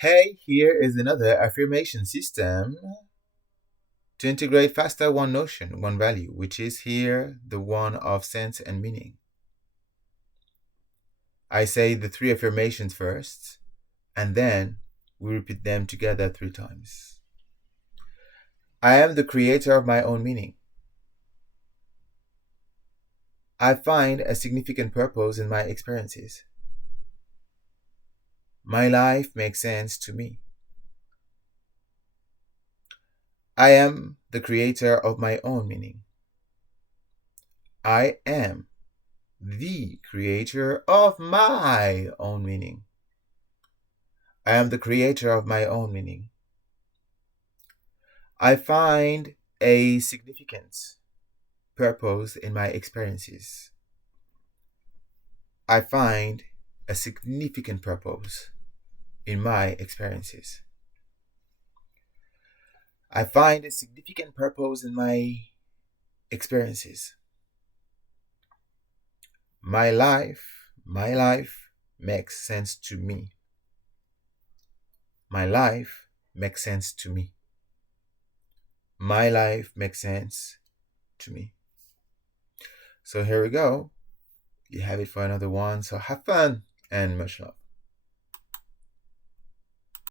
Hey, here is another affirmation system to integrate faster one notion, one value, which is here the one of sense and meaning. I say the three affirmations first, and then we repeat them together 3 times. I am the creator of my own meaning. I find a significant purpose in my experiences. My life makes sense to me. I am the creator of my own meaning. I am the creator of my own meaning. I am the creator of my own meaning. I find a significant purpose in my experiences. I find a significant purpose in my experiences. I find a significant purpose in my experiences. My life makes sense to me. My life makes sense to me. My life makes sense to me. So here we go. You have it for another one. So have fun and much love.